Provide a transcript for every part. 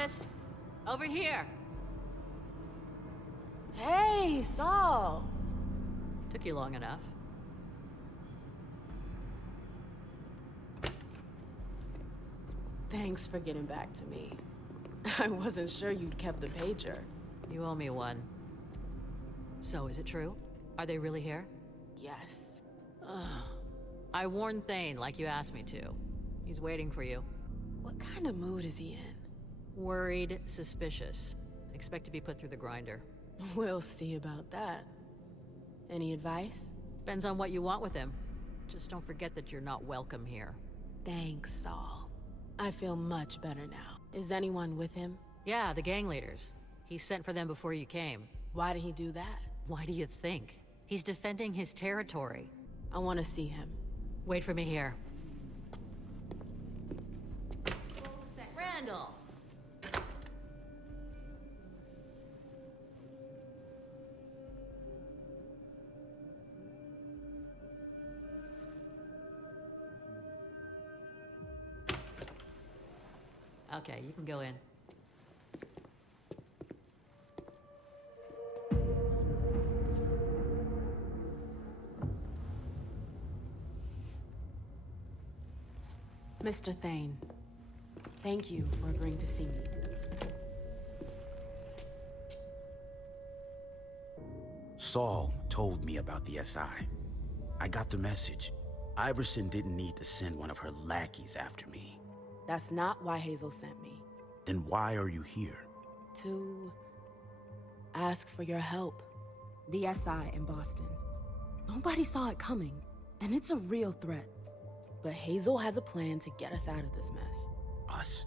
Lewis! Over here! Hey, Saul! Took you long enough. Thanks for getting back to me. I wasn't sure you'd kept the pager. You owe me one. So, is it true? Are they really here? Yes. I warned Thane like you asked me to. He's waiting for you. What kind of mood is he in? Worried, suspicious. Expect to be put through the grinder. We'll see about that. Any advice? Depends on what you want with him. Just don't forget that you're not welcome here. Thanks, Saul. I feel much better now. Is anyone with him? Yeah, the gang leaders. He sent for them before you came. Why did he do that? Why do you think? He's defending his territory. I want to see him. Wait for me here. Randall! Okay, you can go in. Mr. Thane, thank you for agreeing to see me. Saul told me about the SI. I got the message. Iverson didn't need to send one of her lackeys after me. That's not why Hazel sent me. Then why are you here? To ask for your help. The SI in Boston. Nobody saw it coming, and it's a real threat. But Hazel has a plan to get us out of this mess. Us?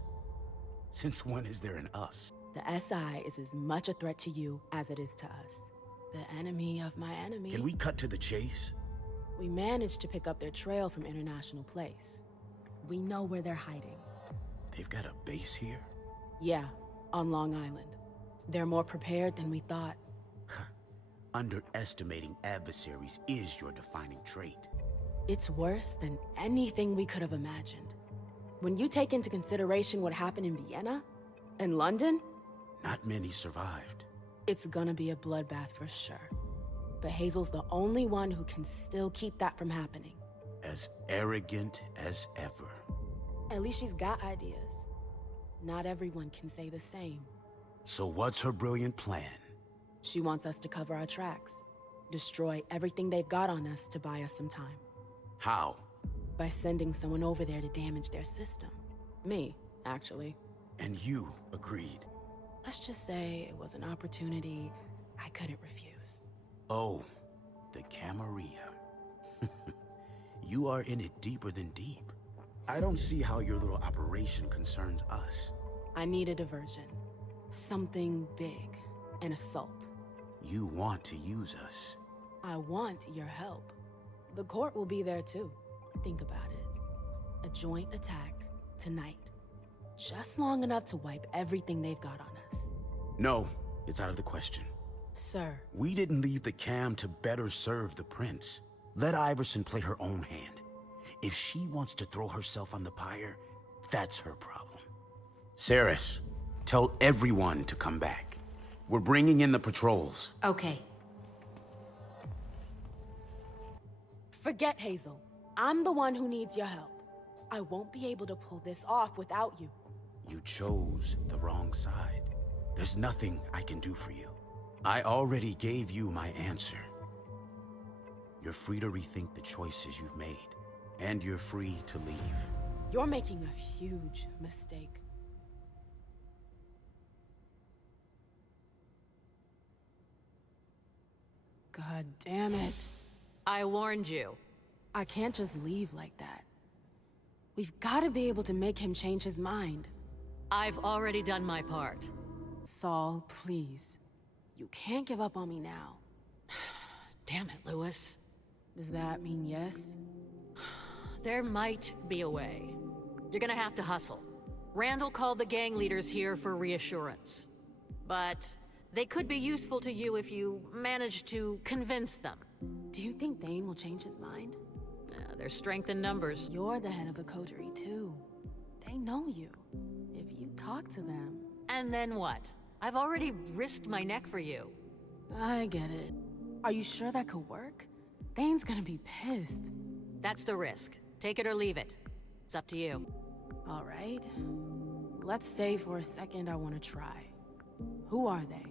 Since when is there an us? The SI is as much a threat to you as it is to us. The enemy of my enemy. Can we cut to the chase? We managed to pick up their trail from International Place. We know where they're hiding. They've got a base here? Yeah, on Long Island. They're more prepared than we thought. Underestimating adversaries is your defining trait. It's worse than anything we could have imagined. When you take into consideration what happened in Vienna and London, Not many survived. it's gonna be a bloodbath for sure. But Hazel's the only one who can still keep that from happening. As arrogant as ever. At least she's got ideas. Not everyone can say the same. So what's her brilliant plan? She wants us to cover our tracks. Destroy everything they've got on us to buy us some time. How? By sending someone over there to damage their system. Me, actually. And you agreed. Let's just say it was an opportunity I couldn't refuse. Oh, the Camarilla. You are in it deeper than deep. I don't see how your little operation concerns us. I need a diversion. Something big. An assault. You want to use us. I want your help. The court will be there too. Think about it. A joint attack tonight. Just long enough to wipe everything they've got on us. No, it's out of the question. Sir, We didn't leave the Cam to better serve the prince. Let Iverson play her own hand. If she wants to throw herself on the pyre, that's her problem. Saris, tell everyone to come back. We're bringing in the patrols. Okay. forget Hazel. I'm the one who needs your help. I won't be able to pull this off without you. You chose the wrong side. There's nothing I can do for you. I already gave you my answer. You're free to rethink the choices you've made, and you're free to leave. You're making a huge mistake. God damn it. I warned you. I can't just leave like that. We've got to be able to make him change his mind. I've already done my part. Saul, please. You can't give up on me now. Damn it, Lewis. Does that mean yes? There might be a way. You're gonna have to hustle. Randall called the gang leaders here for reassurance. But they could be useful to you if you manage to convince them. Do you think Thane will change his mind? There's strength in numbers. You're the head of a coterie, too. They know you. If you talk to them... And then what? I've already risked my neck for you. I get it. Are you sure that could work? Thane's gonna be pissed. That's the risk. Take it or leave it. It's up to you. All right. Let's say for a second I want to try. Who are they?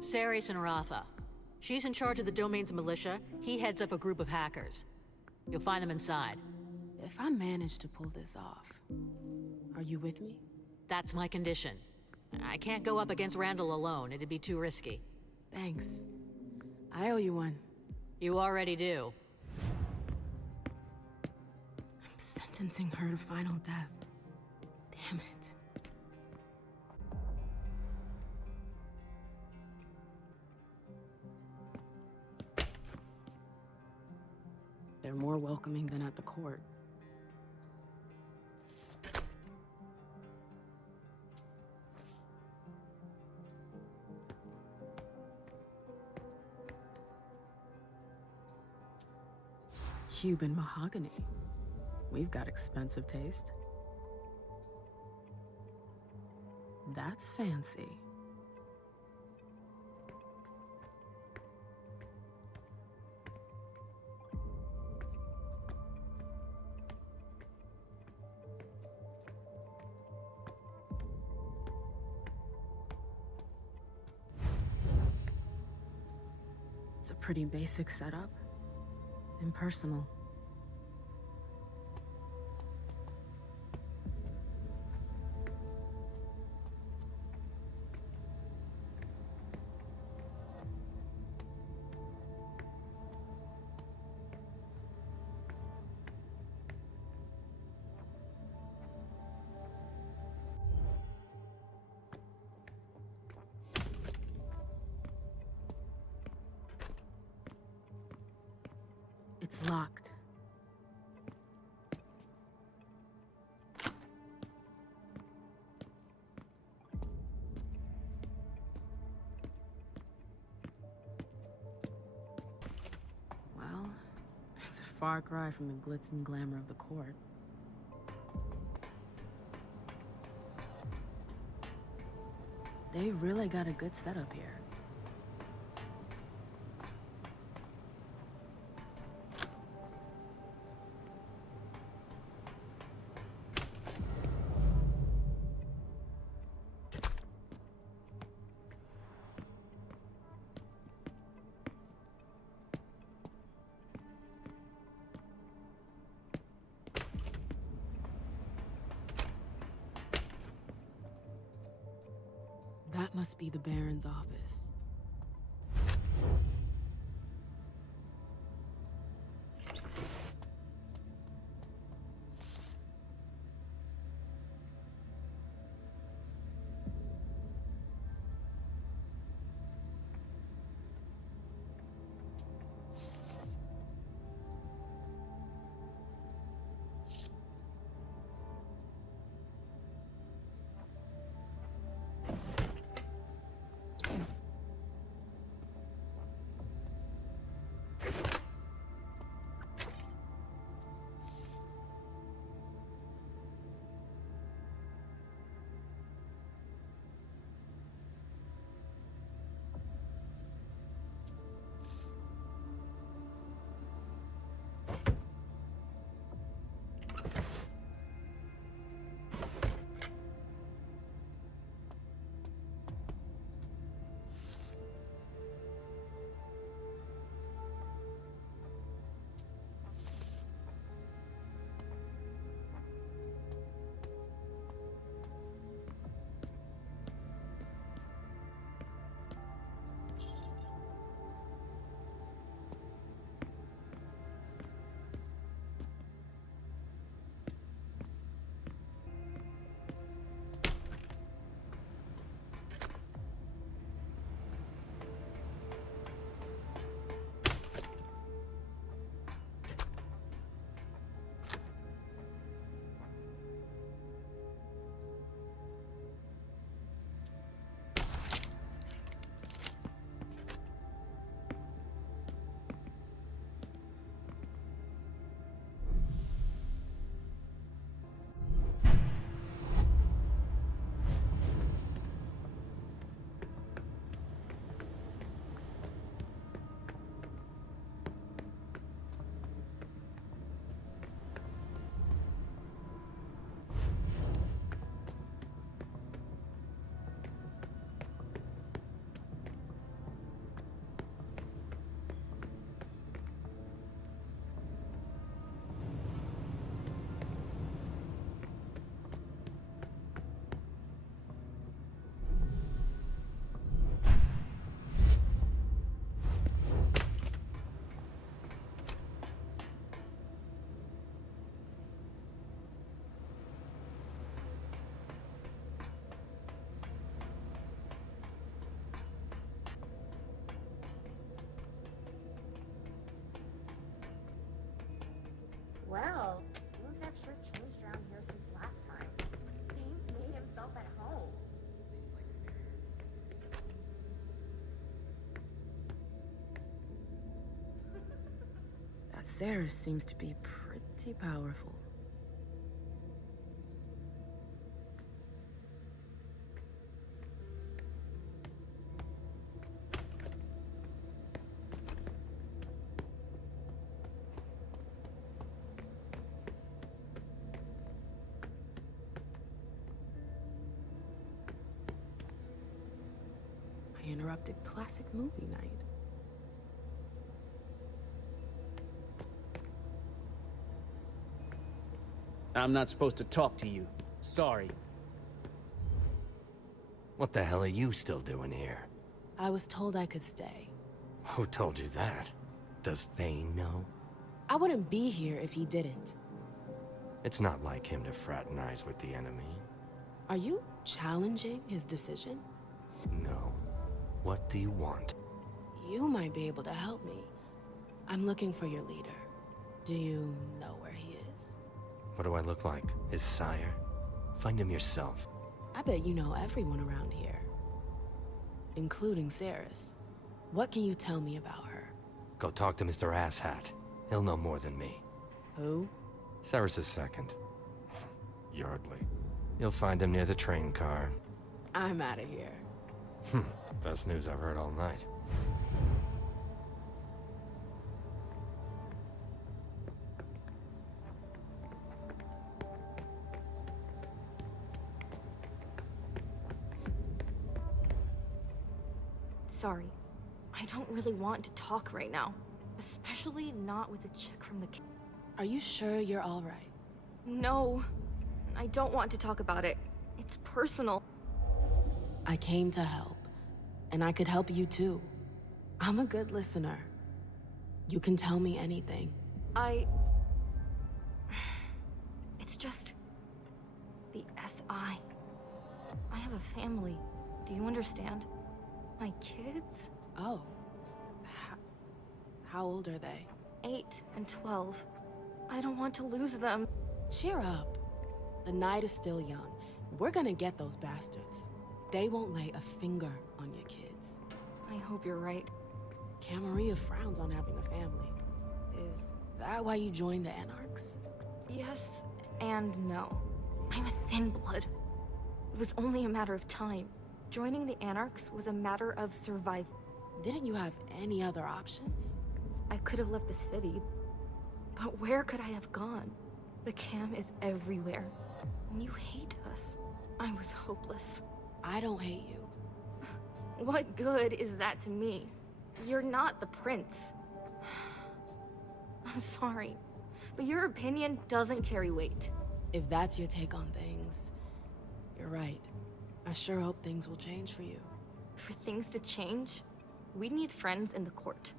Ceres and Rafa. She's in charge of the domain's militia. He heads up a group of hackers. You'll find them inside. If I manage to pull this off, are you with me? That's my condition. I can't go up against Randall alone. It'd be too risky. Thanks. I owe you one. You already do. I'm sentencing her to final death. Damn it. They're more welcoming than at the court. Cuban mahogany. We've got expensive taste. That's fancy. It's a pretty basic setup. Impersonal. It's locked. Well, it's a far cry from the glitz and glamour of the court. They really got a good setup here. That must be the Baron's office. Sarah seems to be pretty powerful. I interrupted classic movie night. I'm not supposed to talk to you. Sorry. What the hell are you still doing here? I was told I could stay. Who told you that? Does Thane know? I wouldn't be here if he didn't. It's not like him to fraternize with the enemy. Are you challenging his decision? No. What do you want? You might be able to help me. I'm looking for your leader. Do you know where he is? What do I look like? His sire? Find him yourself. I bet you know everyone around here. Including Saris. What can you tell me about her? Go talk to Mr. Asshat. He'll know more than me. Who? Saris is second. Yardley. You'll find him near the train car. I'm out of here. Best news I've heard all night. Sorry. I don't really want to talk right now. Especially not with a chick from the... Are you sure you're all right? No. I don't want to talk about it. It's personal. I came to help. And I could help you too. I'm a good listener. You can tell me anything. It's just... the SI. I have a family. Do you understand? My kids? Oh. How old are they? 8 and 12. I don't want to lose them. Cheer up. The night is still young. We're gonna get those bastards. They won't lay a finger on your kids. I hope you're right. Camarilla frowns on having a family. Is that why you joined the Anarchs? Yes and no. I'm a thin blood. It was only a matter of time. Joining the Anarchs was a matter of survival. Didn't you have any other options? I could have left the city, but where could I have gone? The cam is everywhere, and you hate us. I was hopeless. I don't hate you. What good is that to me? You're not the prince. I'm sorry, but your opinion doesn't carry weight. If that's your take on things, you're right. I sure hope things will change for you. For things to change, we need friends in the court.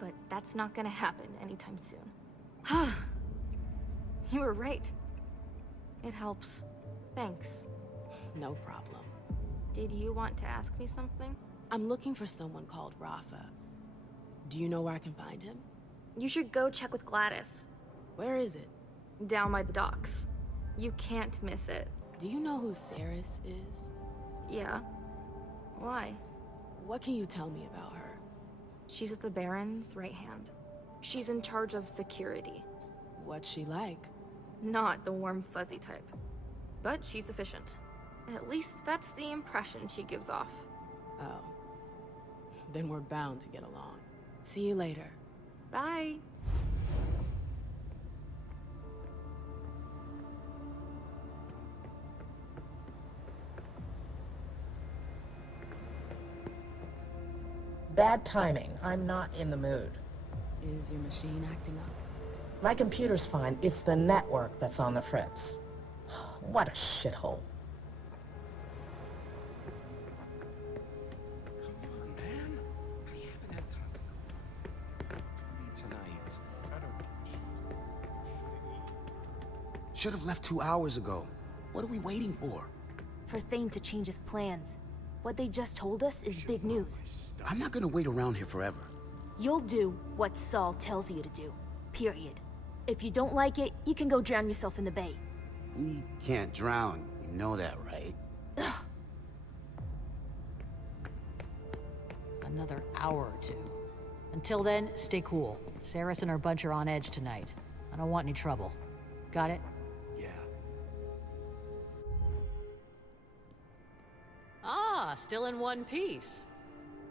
But that's not gonna happen anytime soon. You were right. It helps. Thanks. No problem. Did you want to ask me something? I'm looking for someone called Rafa. Do you know where I can find him? You should go check with Gladys. Where is it? Down by the docks. You can't miss it. Do you know who Saris is? Yeah. Why? What can you tell me about her? She's the Baron's right hand. She's in charge of security. What's she like? Not the warm, fuzzy type. But she's efficient. At least that's the impression she gives off. Oh. Then we're bound to get along. See you later. Bye. Bad timing. I'm not in the mood. Is your machine acting up? My computer's fine. It's the network that's on the fritz. What a shithole. Come on, man. I haven't had time to go tonight. Should have left 2 hours ago. What are we waiting for? For Thane to change his plans. What they just told us is big news. I'm not gonna wait around here forever. You'll do what Saul tells you to do. Period. If you don't like it, you can go drown yourself in the bay. We can't drown. You know that, right? Another hour or two, Until then, stay cool. Saris and her bunch are on edge tonight. I don't want any trouble. Got it? Yeah. Ah, still in one piece.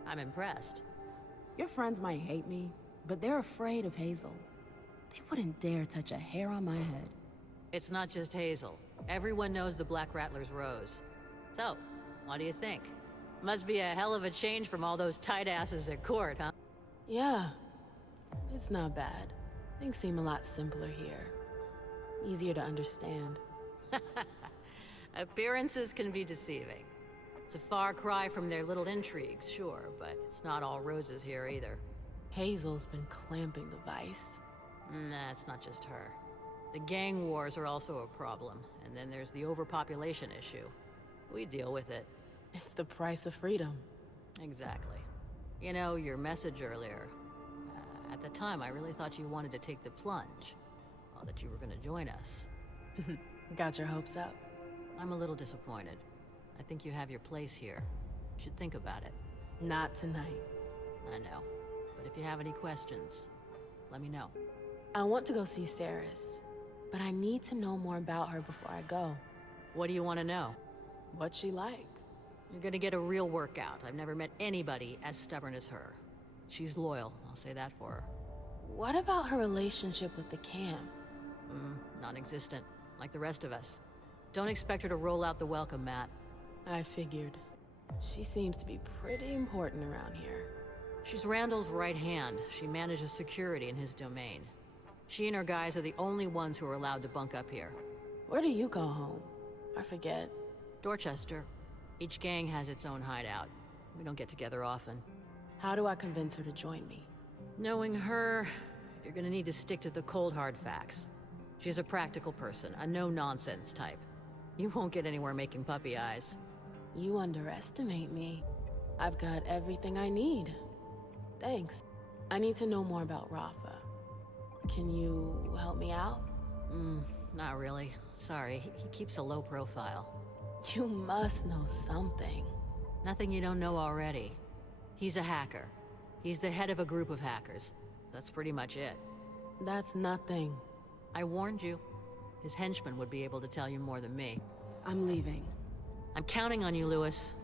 I'm impressed. Your friends might hate me, but they're afraid of Hazel. They wouldn't dare touch a hair on my head. It's not just Hazel. Everyone knows the Black Rattler's Rose. So, what do you think? Must be a hell of a change from all those tight asses at court, huh? Yeah, it's not bad. Things seem a lot simpler here. Easier to understand. Appearances can be deceiving. It's a far cry from their little intrigues, sure, but it's not all roses here either. Hazel's been clamping the vice. Nah, it's not just her. The gang wars are also a problem, and then there's the overpopulation issue. We deal with it. It's the price of freedom. Exactly. You know, your message earlier. At the time, I really thought you wanted to take the plunge. Or that you were gonna join us. Got your hopes up. I'm a little disappointed. I think you have your place here. You should think about it. Not tonight. I know. But if you have any questions, let me know. I want to go see Saris, but I need to know more about her before I go. What do you want to know? What's she like? You're gonna get a real workout. I've never met anybody as stubborn as her. She's loyal, I'll say that for her. What about her relationship with the camp? Non-existent, like the rest of us. Don't expect her to roll out the welcome mat. I figured. She seems to be pretty important around here. She's Randall's right hand. She manages security in his domain. She and her guys are the only ones who are allowed to bunk up here. Where do you call home? I forget. Dorchester. Each gang has its own hideout. We don't get together often. How do I convince her to join me? Knowing her, you're gonna need to stick to the cold hard facts. She's a practical person, a no-nonsense type. You won't get anywhere making puppy eyes. You underestimate me. I've got everything I need. Thanks. I need to know more about Rafa. Can you help me out? Not really. Sorry, he keeps a low profile. You must know something. Nothing you don't know already. He's a hacker. He's the head of a group of hackers. That's pretty much it. That's nothing. I warned you. His henchmen would be able to tell you more than me. I'm leaving. I'm counting on you, Lewis.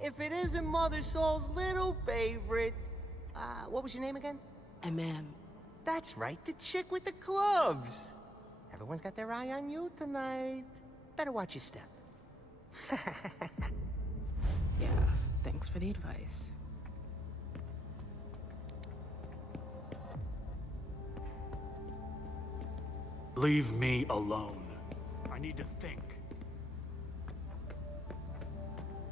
If it isn't Mother Soul's little favorite. What was your name again? MM. That's right, the chick with the clubs. Everyone's got their eye on you tonight. Better watch your step. Yeah, thanks for the advice. Leave me alone. I need to think.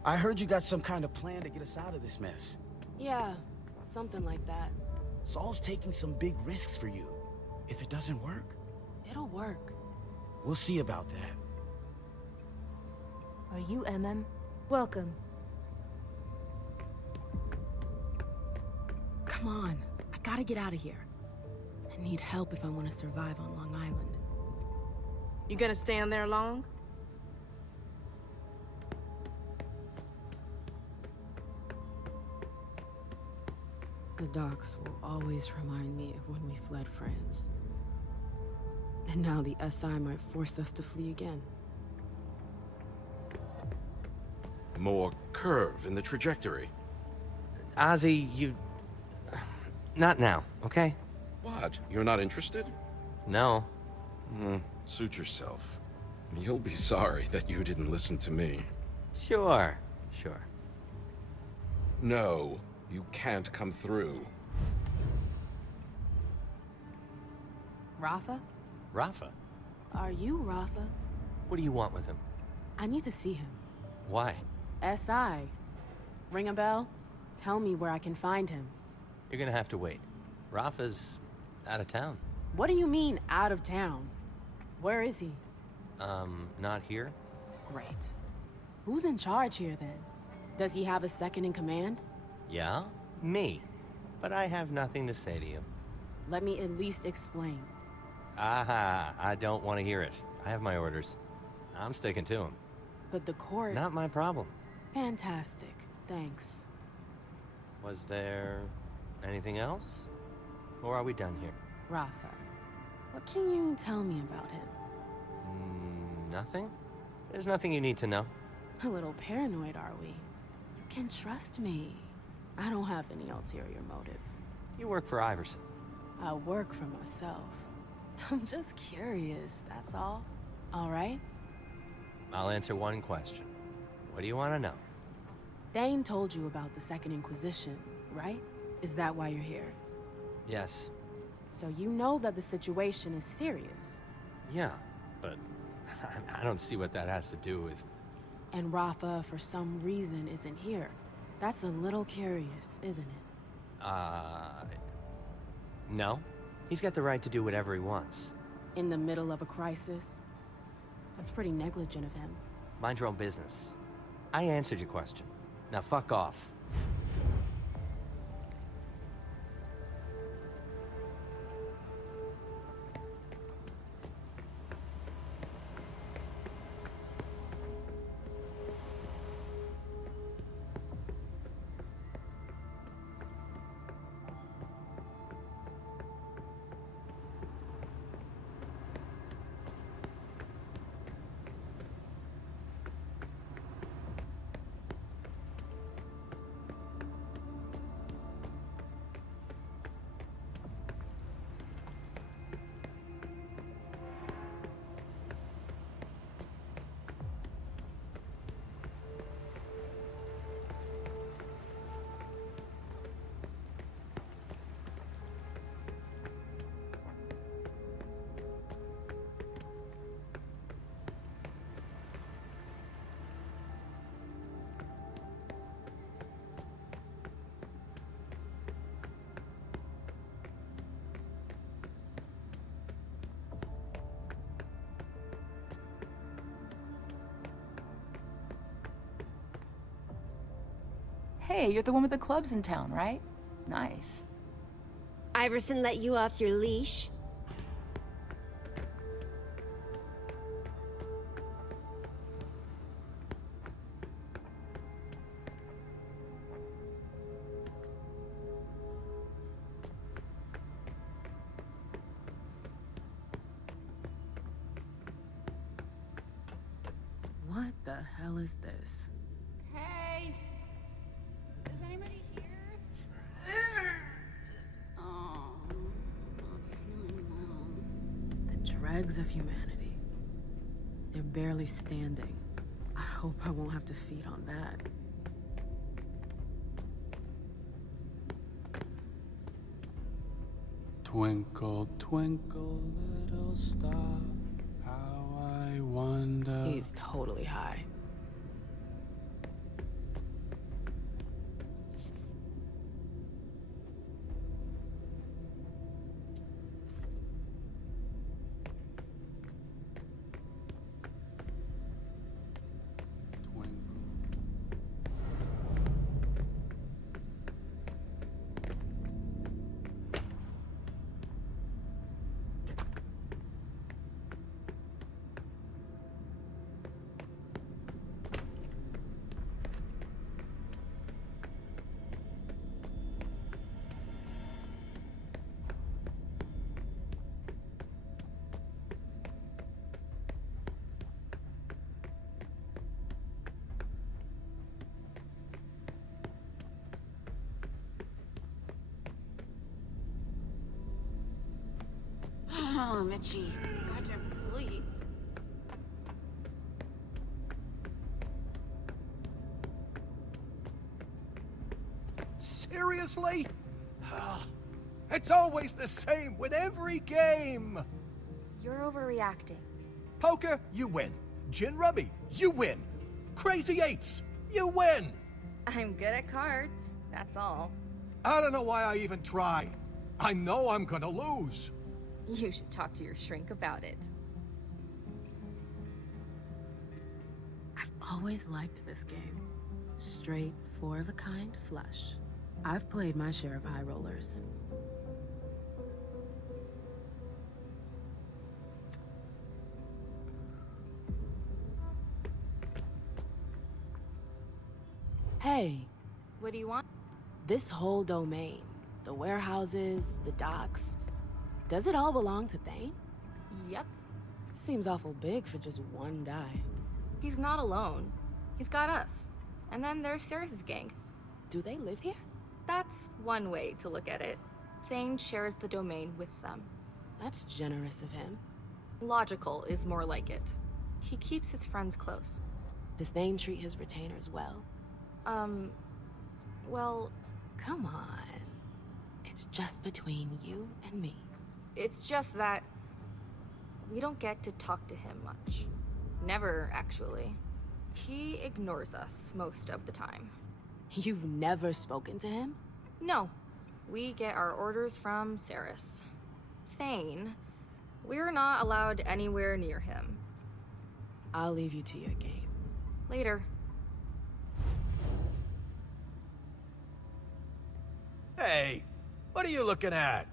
I heard you got some kind of plan to get us out of this mess. Yeah, something like that. Saul's taking some big risks for you. If it doesn't work, It'll work. we'll see about that. Are you MM? Welcome. Come on, I gotta get out of here. I need help if I want to survive on Long Island. You gonna stay on there long? The docks will always remind me of when we fled France. And now the SI might force us to flee again. More curve in the trajectory. Ozzy, you... Not now, okay? What? You're not interested? No. Suit yourself. You'll be sorry that you didn't listen to me. Sure. No, you can't come through. Rafa? Rafa? Are you Rafa? What do you want with him? I need to see him. Why? SI. Ring a bell? Tell me where I can find him. You're gonna have to wait. Rafa's out of town. What do you mean, out of town? Where is he? Not here? Great. Who's in charge here, then? Does he have a second in command? Yeah? Me. But I have nothing to say to you. Let me at least explain. Aha, I don't want to hear it. I have my orders. I'm sticking to them. But the court... Not my problem. Fantastic. Thanks. Was there anything else? Or are we done here? Rafa, what can you tell me about him? Nothing? There's nothing you need to know. A little paranoid, are we? You can trust me. I don't have any ulterior motive. You work for Iverson. I work for myself. I'm just curious, that's all. All right? I'll answer one question. What do you want to know? Thane told you about the Second Inquisition, right? Is that why you're here? Yes. So you know that the situation is serious. Yeah, but I don't see what that has to do with... And Rafa, for some reason, isn't here. That's a little curious, isn't it? No. He's got the right to do whatever he wants. In the middle of a crisis? That's pretty negligent of him. Mind your own business. I answered your question. Now fuck off. Hey, you're the one with the clubs in town, right? Nice. Iverson let you off your leash? What the hell is this? Hey! Is anybody here? Oh, I'm not feeling well. The dregs of humanity. They're barely standing. I hope I won't have to feed on that. Twinkle, twinkle, little star, how I wonder. He's totally high. Oh, I'm itchy. Gotcha, please. Seriously? It's always the same with every game! You're overreacting. Poker, you win. Gin Rummy, you win. Crazy Eights, you win! I'm good at cards, that's all. I don't know why I even try. I know I'm gonna lose. You should talk to your shrink about it. I've always liked this game. Straight, four-of-a-kind flush. I've played my share of high rollers. Hey. What do you want? This whole domain, the warehouses, the docks, does it all belong to Thane? Yep. Seems awful big for just one guy. He's not alone. He's got us. And then there's Ceres' gang. Do they live here? That's one way to look at it. Thane shares the domain with them. That's generous of him. Logical is more like it. He keeps his friends close. Does Thane treat his retainers well? Well... Come on. It's just between you and me. It's just that... we don't get to talk to him much. Never, actually. He ignores us most of the time. You've never spoken to him? No. We get our orders from Ceres. Thane, we're not allowed anywhere near him. I'll leave you to your game. Later. Hey, what are you looking at?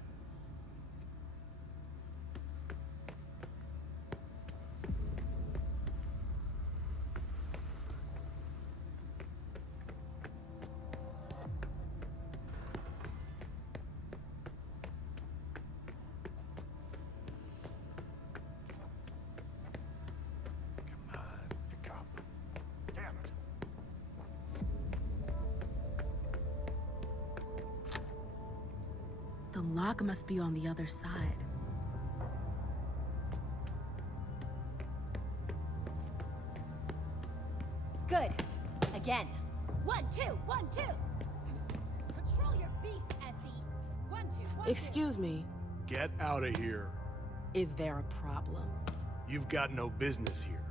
The lock must be on the other side. Good. Again. 1, 2, 1, 2. Control your beast, Effie. 1, 2, 1, 2. Excuse me. Get out of here. Is there a problem? You've got no business here.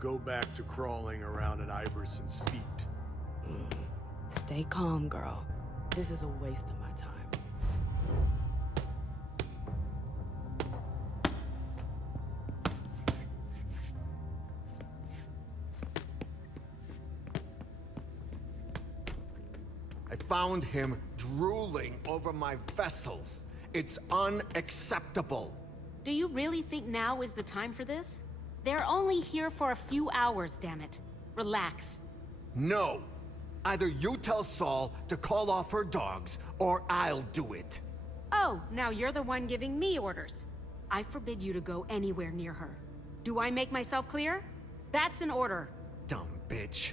Go back to crawling around at Iverson's feet. Stay calm, girl. This is a waste of my time. I found him drooling over my vessels. It's unacceptable. Do you really think now is the time for this? They're only here for a few hours, damn it. Relax. No. Either you tell Saul to call off her dogs, or I'll do it. Oh, now you're the one giving me orders. I forbid you to go anywhere near her. Do I make myself clear? That's an order. Dumb bitch.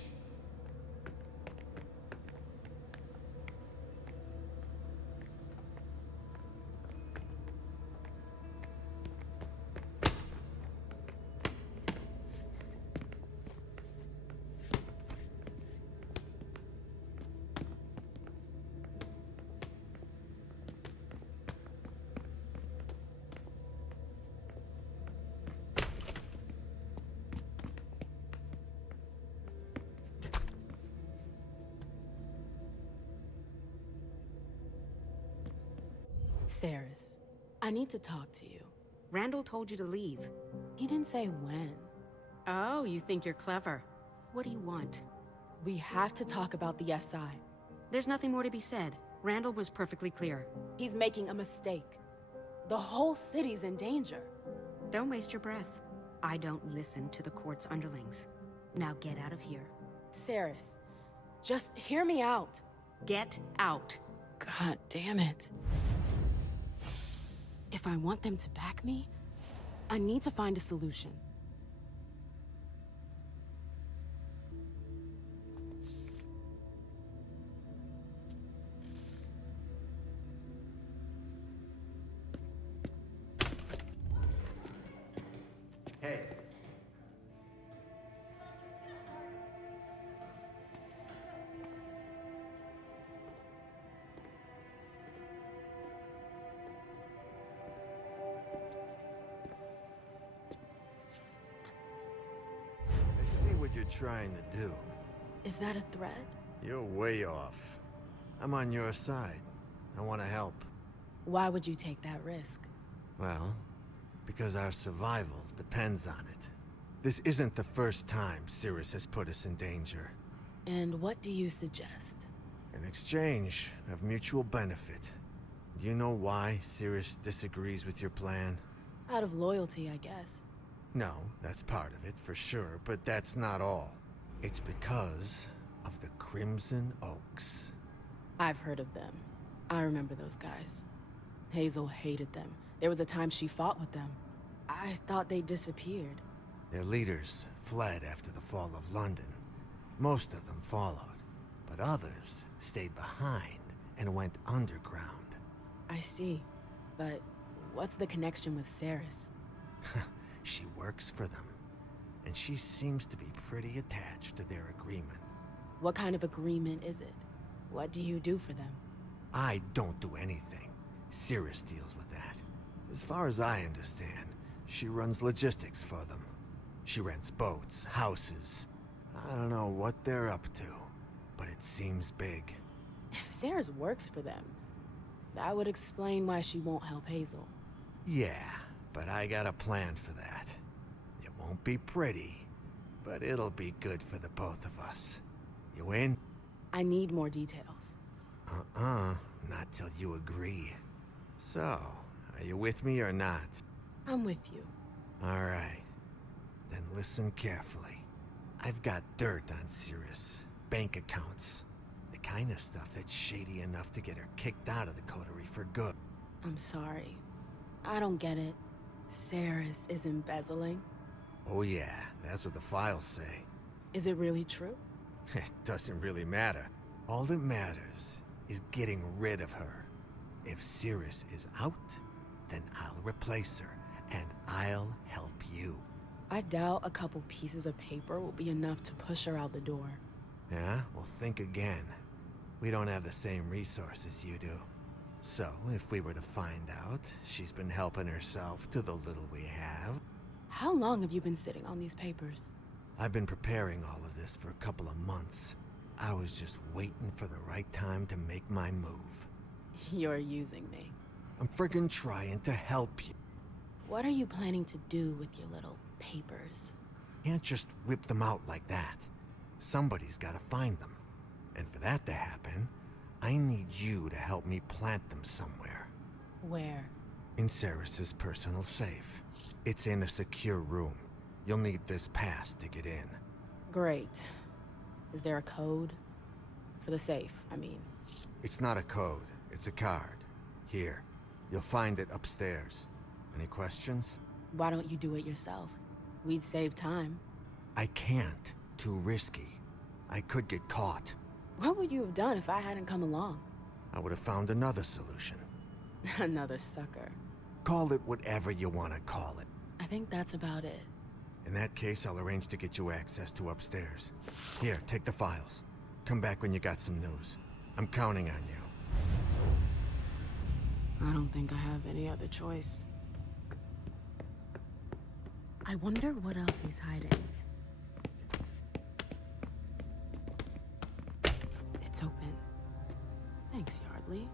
Ceres, I need to talk to you. Randall told you to leave. He didn't say when. Oh, you think you're clever. What do you want? We have to talk about the SI. There's nothing more to be said. Randall was perfectly clear. He's making a mistake. The whole city's in danger. Don't waste your breath. I don't listen to the court's underlings. Now get out of here. Ceres, just hear me out. Get out. God damn it. If I want them to back me, I need to find a solution. Hey. What you're trying to do. Is that a threat? You're way off. I'm on your side. I want to help. Why would you take that risk? Well, because our survival depends on it. This isn't the first time Cirrus has put us in danger. And what do you suggest? An exchange of mutual benefit. Do you know why Cirrus disagrees with your plan? Out of loyalty, I guess. No, that's part of it, for sure, but that's not all. It's because of the Crimson Oaks. I've heard of them. I remember those guys. Hazel hated them. There was a time she fought with them. I thought they disappeared. Their leaders fled after the fall of London. Most of them followed, but others stayed behind and went underground. I see. But what's the connection with Ceres? She works for them, and she seems to be pretty attached to their agreement. What kind of agreement is it? What do you do for them? I don't do anything. Cirrus deals with that. As far as I understand, she runs logistics for them. She rents boats, houses. I don't know what they're up to, but it seems big. If Ceres works for them, that would explain why she won't help Hazel. Yeah, but I got a plan for that. It won't be pretty, but it'll be good for the both of us. You in? I need more details. Not till you agree. So, are you with me or not? I'm with you. All right. Then listen carefully. I've got dirt on Cirrus. Bank accounts. The kind of stuff that's shady enough to get her kicked out of the coterie for good. I'm sorry. I don't get it. Ceres is embezzling? Oh yeah, that's what the files say. Is it really true? It doesn't really matter. All that matters is getting rid of her. If Cirrus is out, then I'll replace her, and I'll help you. I doubt a couple pieces of paper will be enough to push her out the door. Yeah? Well, think again. We don't have the same resources you do. So, if we were to find out she's been helping herself to the little we have... How long have you been sitting on these papers? I've been preparing all of this for a couple of months. I was just waiting for the right time to make my move. You're using me. I'm friggin' trying to help you. What are you planning to do with your little papers? Can't just whip them out like that. Somebody's gotta find them. And for that to happen, I need you to help me plant them somewhere. Where? In Ceres's personal safe. It's in a secure room. You'll need this pass to get in. Great. Is there a code? For the safe, I mean. It's not a code, it's a card. Here, you'll find it upstairs. Any questions? Why don't you do it yourself? We'd save time. I can't. Too risky. I could get caught. What would you have done if I hadn't come along? I would have found another solution. Another sucker. Call it whatever you want to call it. I think that's about it. In that case, I'll arrange to get you access to upstairs. Here, take the files. Come back when you got some news. I'm counting on you. I don't think I have any other choice. I wonder what else he's hiding. It's open. Thanks, Yardley.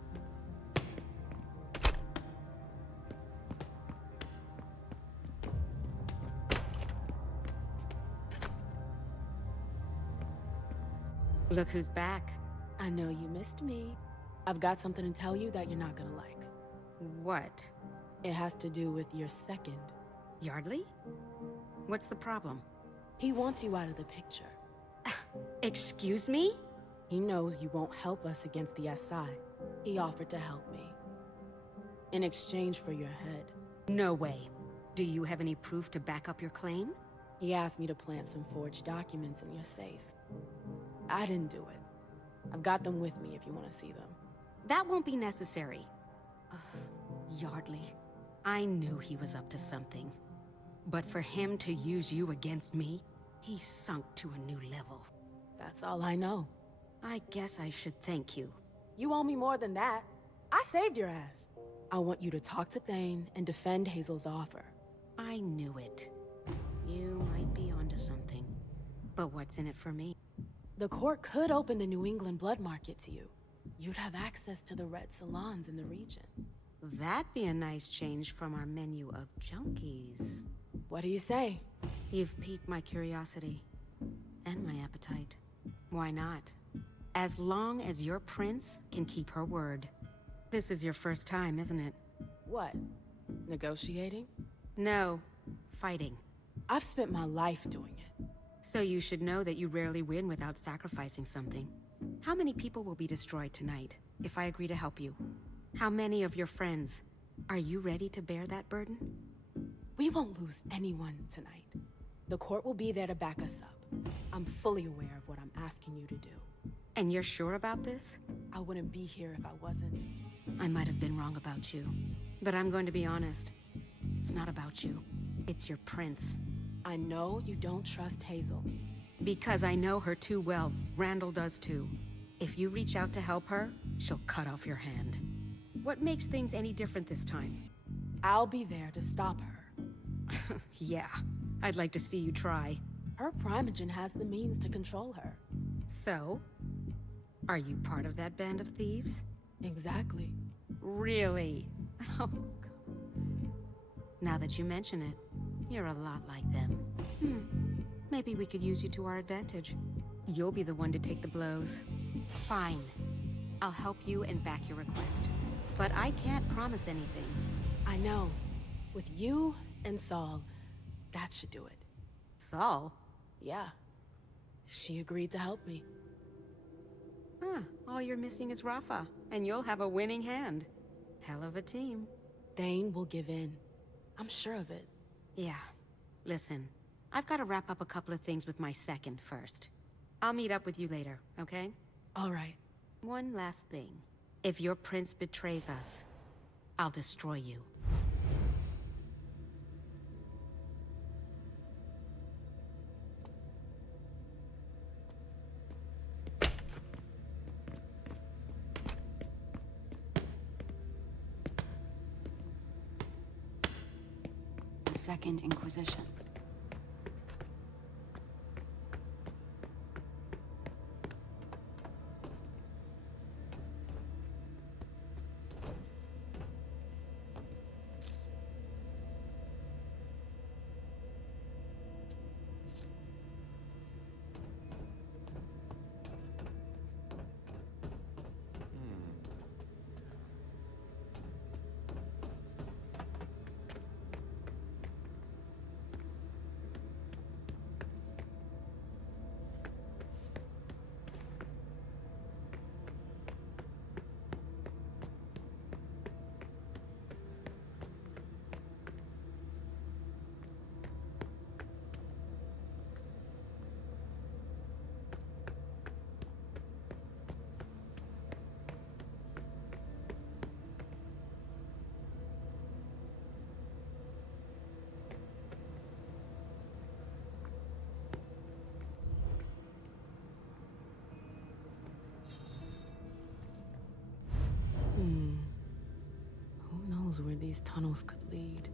Look who's back. I know you missed me. I've got something to tell you that you're not gonna like. What? It has to do with your second. Yardley? What's the problem? He wants you out of the picture. Excuse me? He knows you won't help us against the SI. He offered to help me. In exchange for your head. No way. Do you have any proof to back up your claim? He asked me to plant some forged documents in your safe. I didn't do it. I've got them with me if you want to see them. That won't be necessary. Yardley, I knew he was up to something. But for him to use you against me, he sunk to a new level. That's all I know. I guess I should thank you. You owe me more than that. I saved your ass. I want you to talk to Thane and defend Hazel's offer. I knew it. You might be onto something. But what's in it for me? The court could open the New England blood market to you. You'd have access to the red salons in the region. That'd be a nice change from our menu of junkies. What do you say? You've piqued my curiosity. And my appetite. Why not? As long as your prince can keep her word. This is your first time, isn't it? What? Negotiating? No. Fighting. I've spent my life doing it. So you should know that you rarely win without sacrificing something. How many people will be destroyed tonight, if I agree to help you? How many of your friends? Are you ready to bear that burden? We won't lose anyone tonight. The court will be there to back us up. I'm fully aware of what I'm asking you to do. And you're sure about this? I wouldn't be here if I wasn't. I might have been wrong about you. But I'm going to be honest. It's not about you. It's your prince. I know you don't trust Hazel. Because I know her too well. Randall does too. If you reach out to help her, she'll cut off your hand. What makes things any different this time? I'll be there to stop her. Yeah, I'd like to see you try. Her primogen has the means to control her. So? Are you part of that band of thieves? Exactly. Really? Oh, God. Now that you mention it, you're a lot like them. Maybe we could use you to our advantage. You'll be the one to take the blows. Fine. I'll help you and back your request. But I can't promise anything. I know. With you and Saul, that should do it. Saul? Yeah. She agreed to help me. Huh. All you're missing is Rafa, and you'll have a winning hand. Hell of a team. Thane will give in. I'm sure of it. Yeah. Listen, I've got to wrap up a couple of things with my second first. I'll meet up with you later, okay? All right. One last thing. If your prince betrays us, I'll destroy you. The Second Inquisition. Who knows where these tunnels could lead?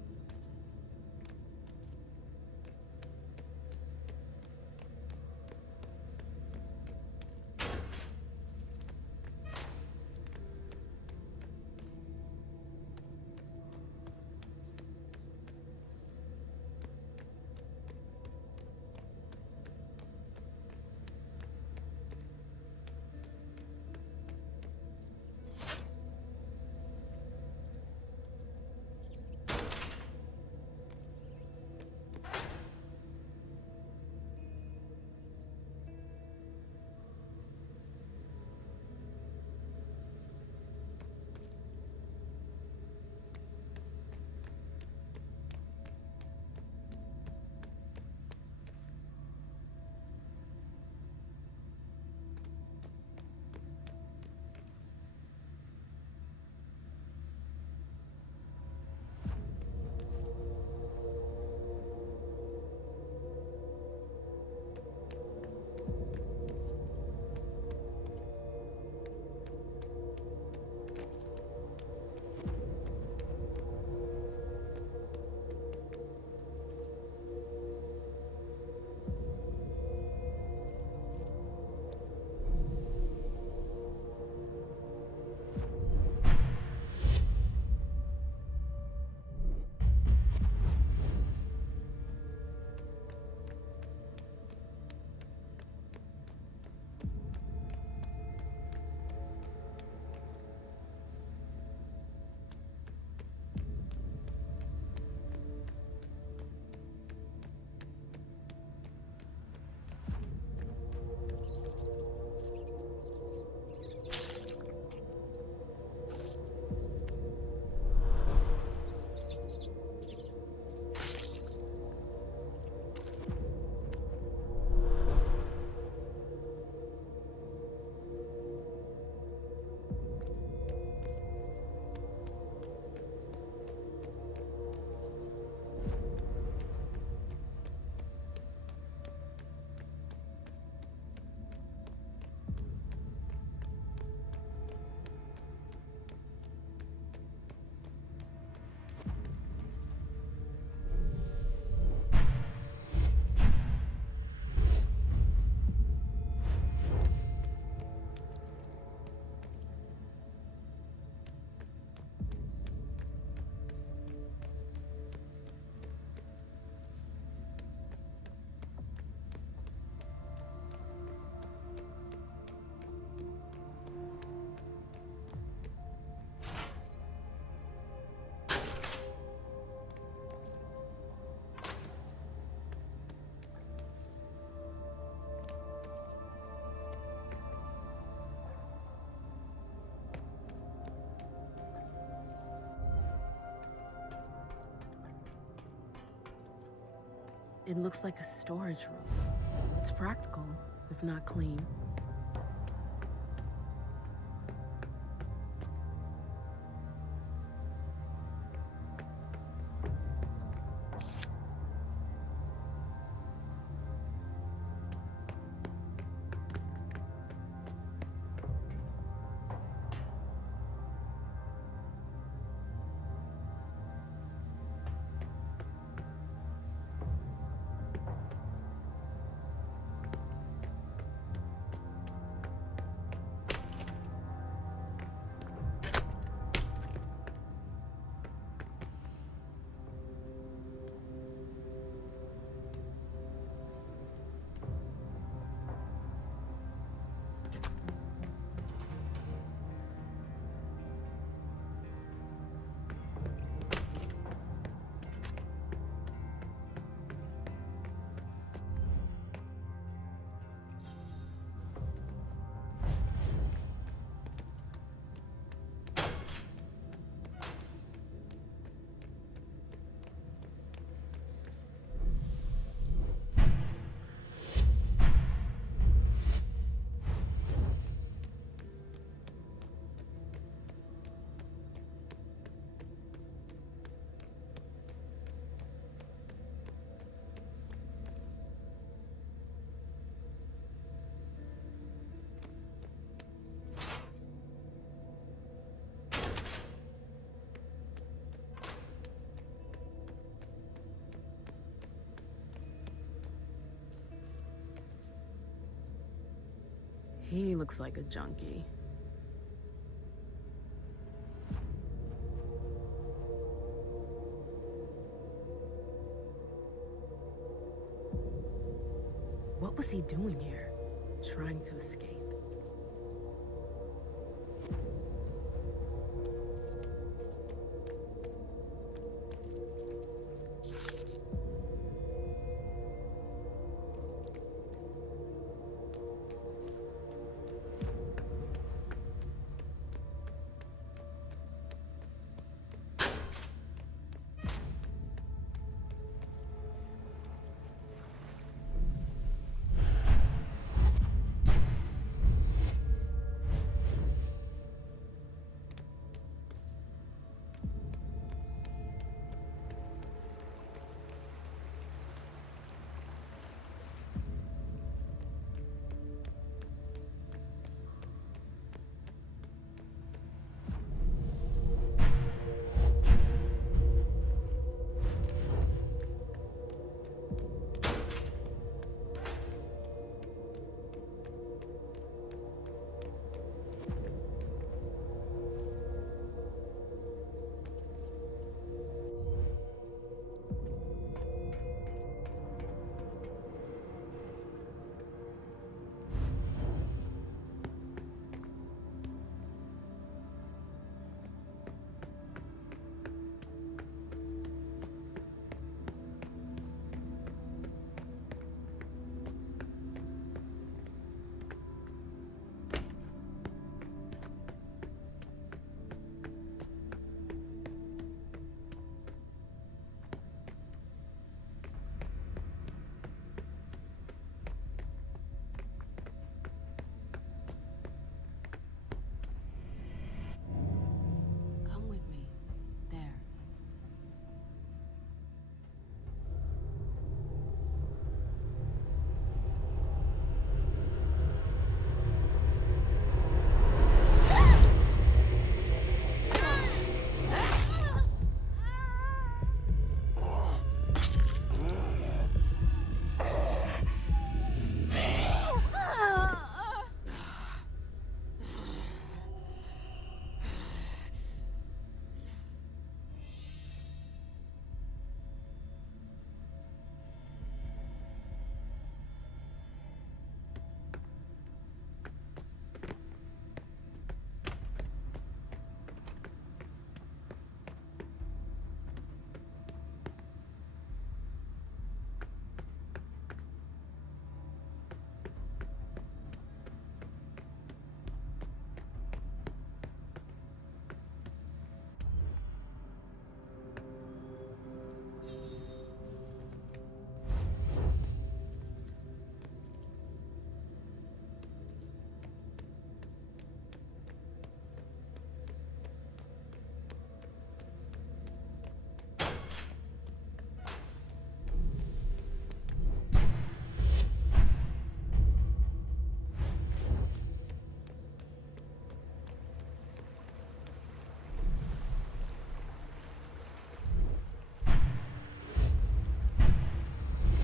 It looks like a storage room. It's practical, if not clean. He looks like a junkie. What was he doing here? Trying to escape?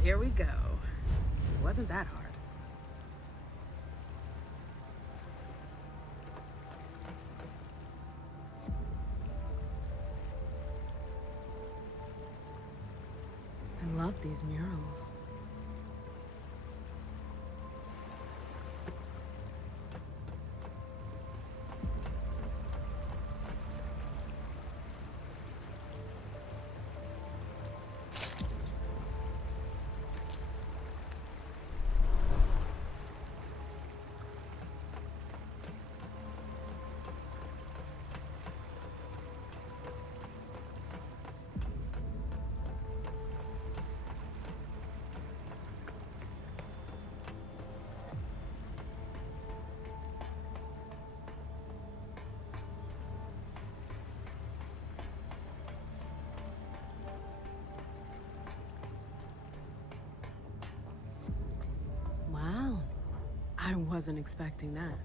here we go. It wasn't that hard. I love these murals. Wow. I wasn't expecting that.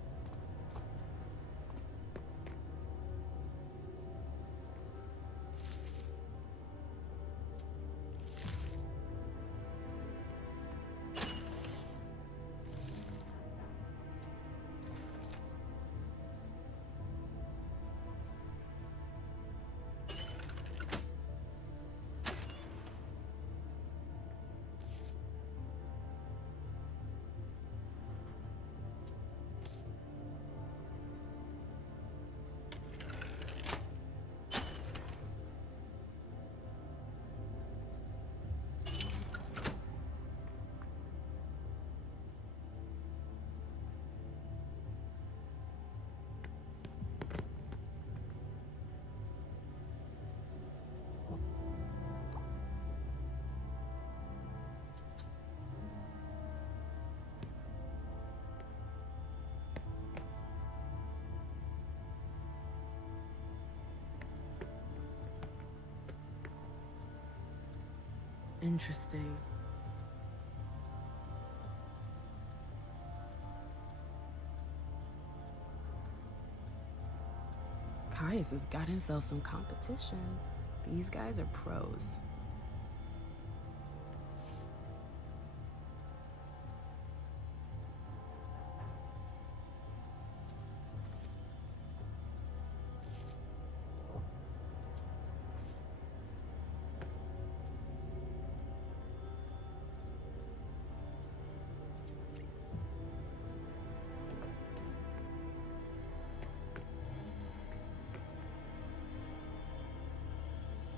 Interesting. Caius has got himself some competition. These guys are pros.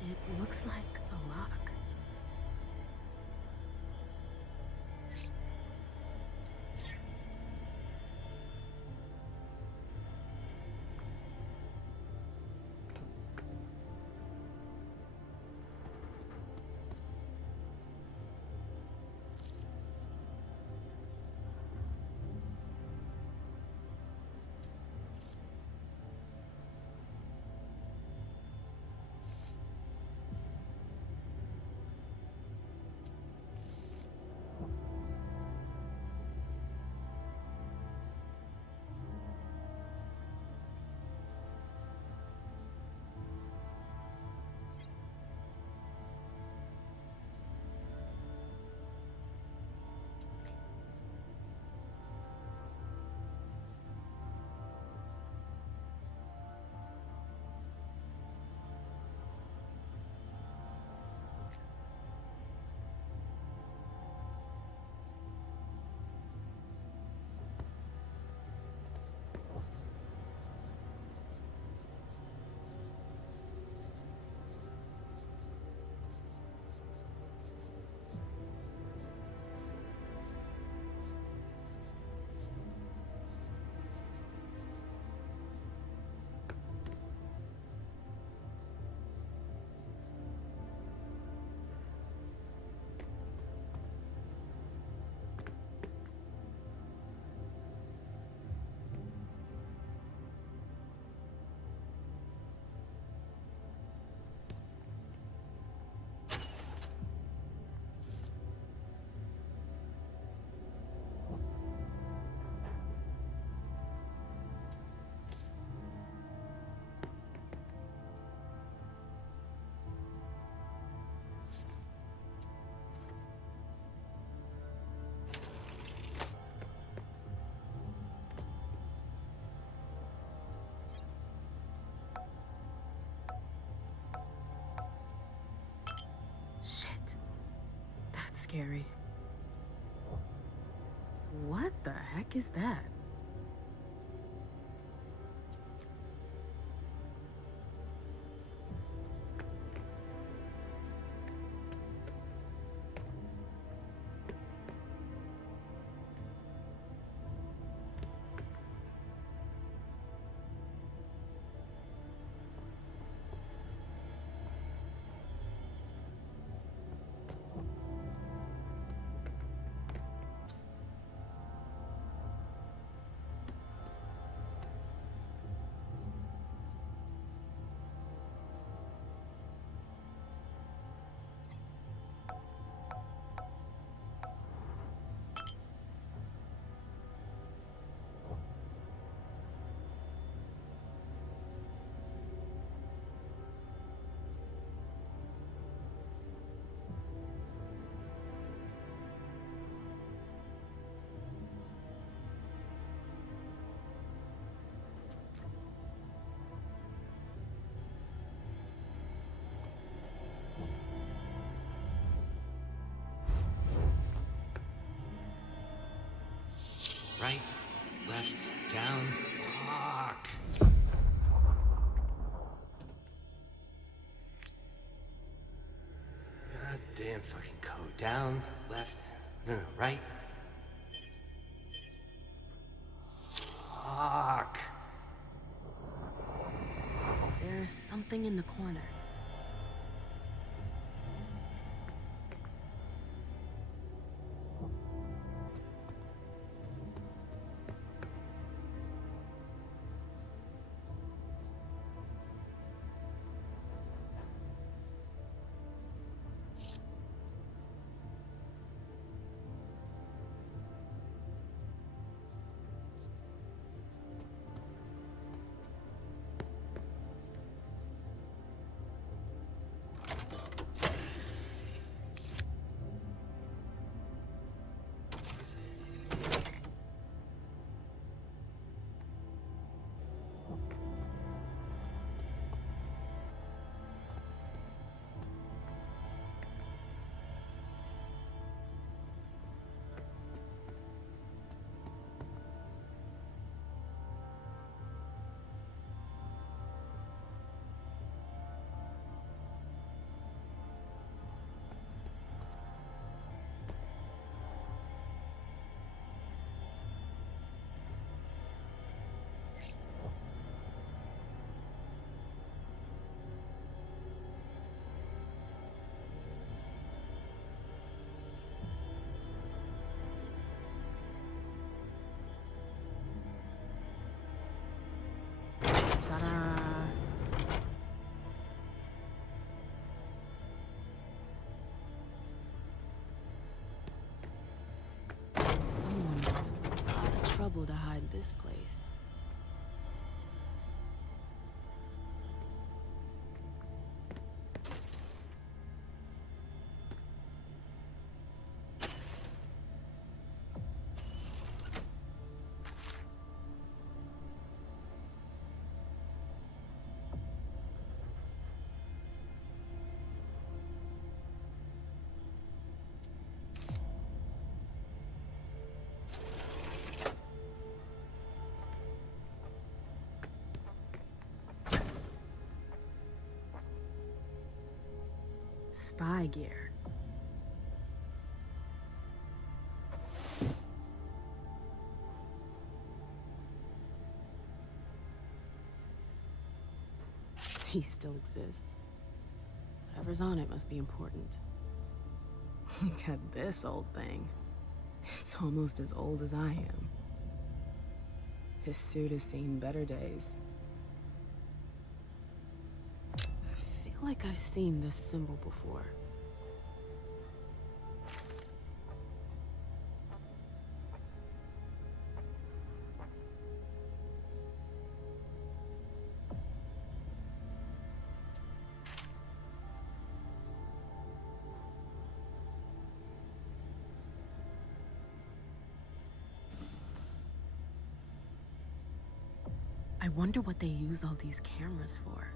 It looks like a lock. Carrie. What the heck is that? Right, left, down. Fuck. God damn fucking code. Down, left, no, right. Fuck. There's something in the corner. Someone went to a lot of trouble to hide this place. Spy gear. These still exist. Whatever's on it must be important. Look at this old thing. It's almost as old as I am. His suit has seen better days. I feel like I've seen this symbol before. I wonder what they use all these cameras for.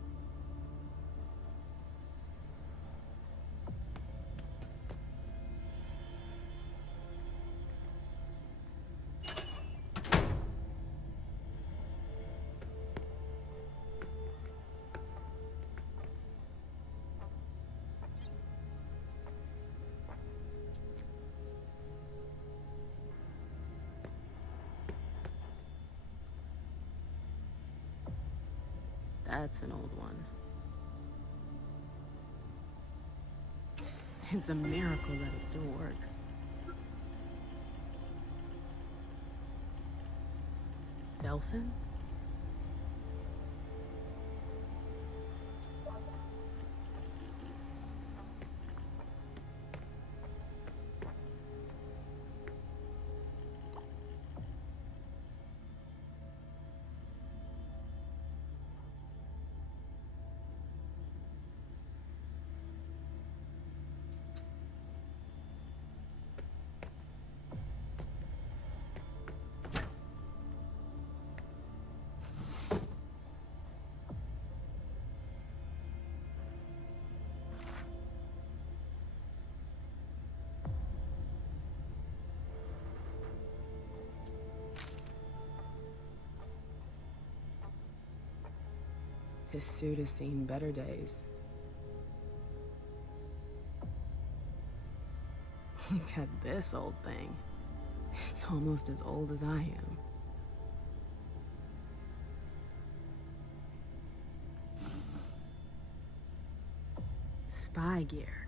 That's an old one. It's a miracle that it still works. Delson? His suit has seen better days. Look at this old thing. It's almost as old as I am. Spy gear.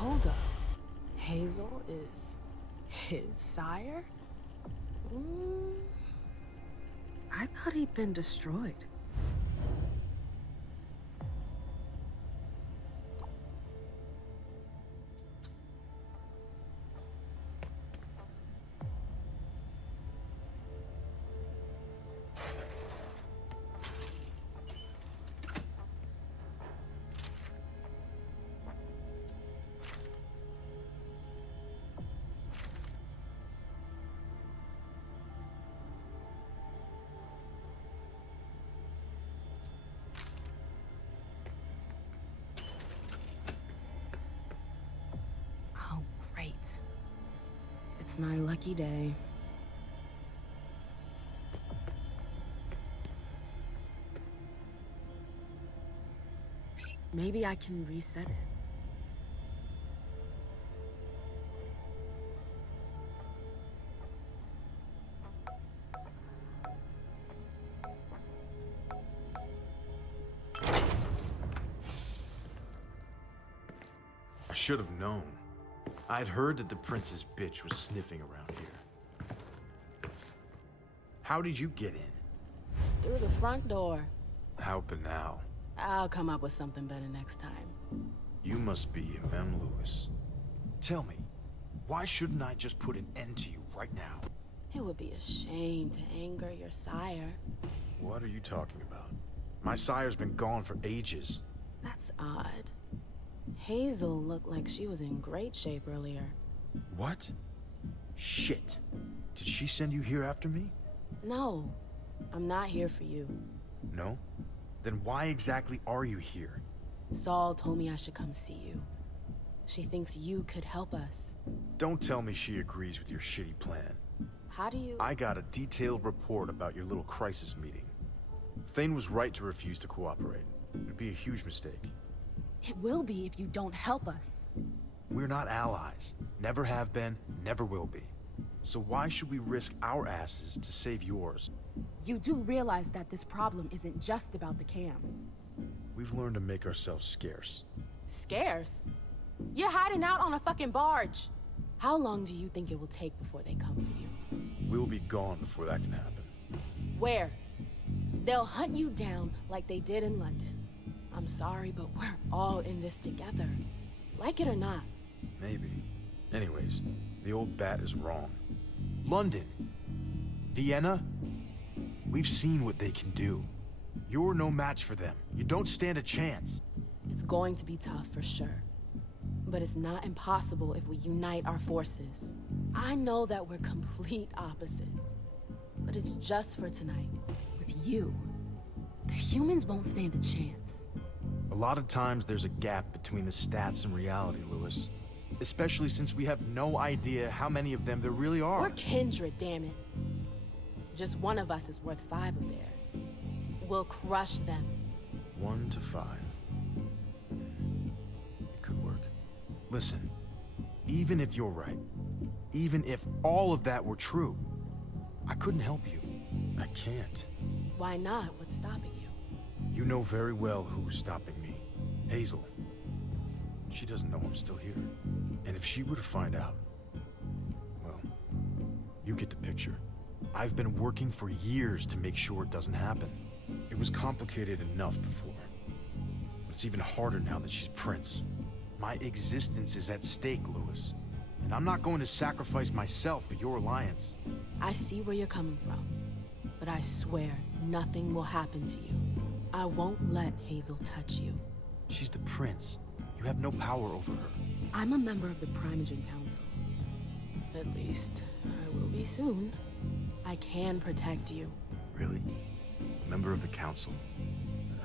Hold up. Hazel is his sire? I thought he'd been destroyed. It's my lucky day. Maybe I can reset it. I should have known. I'd heard that the prince's bitch was sniffing around here. How did you get in? Through the front door. How banal. I'll come up with something better next time. You must be M. Lewis. Tell me, why shouldn't I just put an end to you right now? It would be a shame to anger your sire. What are you talking about? My sire's been gone for ages. That's odd. Hazel looked like she was in great shape earlier. What? Shit. Did she send you here after me? No, I'm not here for you. No? Then why exactly are you here? Saul told me I should come see you. She thinks you could help us. Don't tell me she agrees with your shitty plan. How do you... I got a detailed report about your little crisis meeting. Thane was right to refuse to cooperate. It'd be a huge mistake. It will be if you don't help us. We're not allies. Never have been, never will be. So why should we risk our asses to save yours? You do realize that this problem isn't just about the cam. We've learned to make ourselves scarce. Scarce? You're hiding out on a fucking barge. How long do you think it will take before they come for you? We'll be gone before that can happen. Where? They'll hunt you down like they did in London. I'm sorry, but we're all in this together. Like it or not. Maybe. Anyways, the old bat is wrong. London. Vienna. We've seen what they can do. You're no match for them. You don't stand a chance. It's going to be tough for sure. But it's not impossible if we unite our forces. I know that we're complete opposites. But it's just for tonight. With you, the humans won't stand a chance. A lot of times there's a gap between the stats and reality, Lewis. Especially since we have no idea how many of them there really are. We're kindred, damn it. Just one of us is worth 5 of theirs. We'll crush them. 1 to 5. It could work. Listen, even if you're right, even if all of that were true, I couldn't help you. I can't. Why not? What's stopping you? You know very well who's stopping me. Hazel. She doesn't know I'm still here. And if she were to find out, well, you get the picture. I've been working for years to make sure it doesn't happen. It was complicated enough before. But it's even harder now that she's Prince. My existence is at stake, Lewis. And I'm not going to sacrifice myself for your alliance. I see where you're coming from. But I swear, nothing will happen to you. I won't let Hazel touch you. She's the Prince. You have no power over her. I'm a member of the Primogen Council. At least, I will be soon. I can protect you. Really? A member of the Council?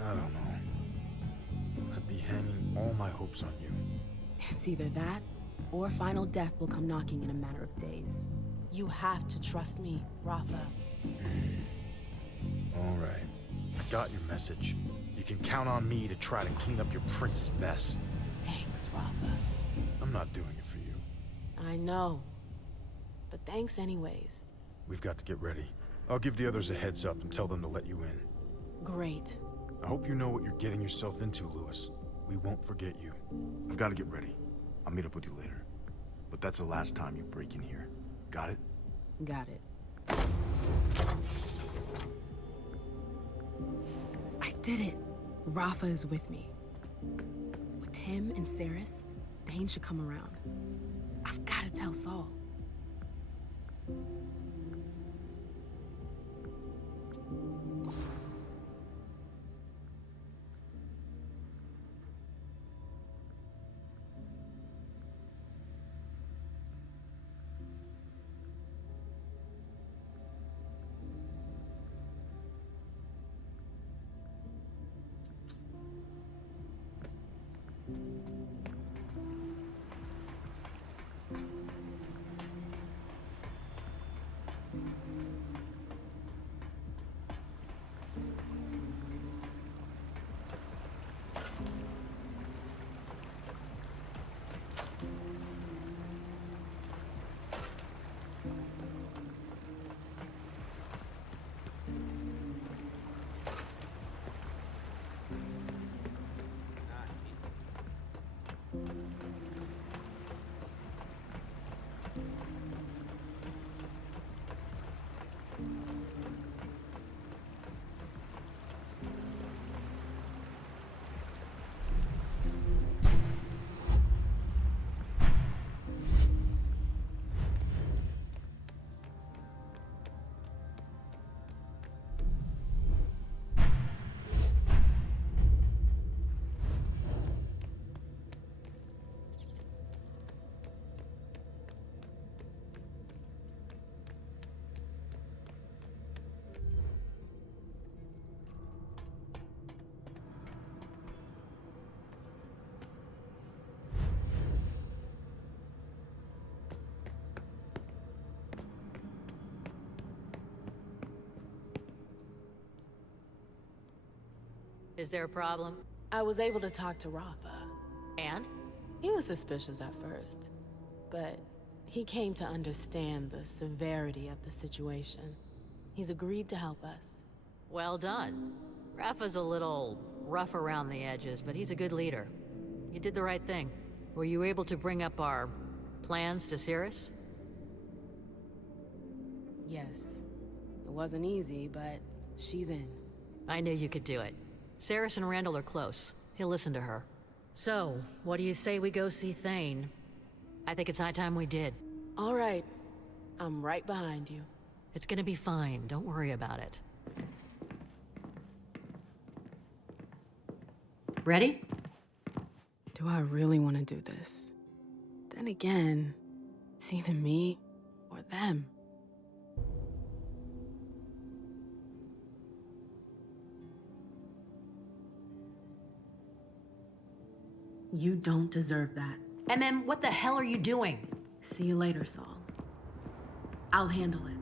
I don't know. I'd be hanging all my hopes on you. It's either that, or final death will come knocking in a matter of days. You have to trust me, Rafa. All right. I got your message. You can count on me to try to clean up your prince's mess. Thanks, Rafa. I'm not doing it for you. I know. But thanks anyways. We've got to get ready. I'll give the others a heads up and tell them to let you in. Great. I hope you know what you're getting yourself into, Lewis. We won't forget you. I've got to get ready. I'll meet up with you later. But that's the last time you break in here. Got it? Got it. I did it. Rafa is with me. With him and Saris, Thane should come around. I've got to tell Saul. Is there a problem? I was able to talk to Rafa. And? He was suspicious at first, but He came to understand the severity of the situation. He's agreed to help us. Well done. Rafa's a little rough around the edges, but he's a good leader. You did the right thing. Were you able to bring up our plans to Cirrus? Yes. It wasn't easy, but she's in. I knew you could do it. Cirrus and Randall are close. He'll listen to her. So, what do you say we go see Thane? I think it's high time we did. All right. I'm right behind you. It's gonna be fine. Don't worry about it. Ready? Do I really want to do this? Then again, it's either me or them. You don't deserve that. MM, what the hell are you doing? See you later, Saul. I'll handle it.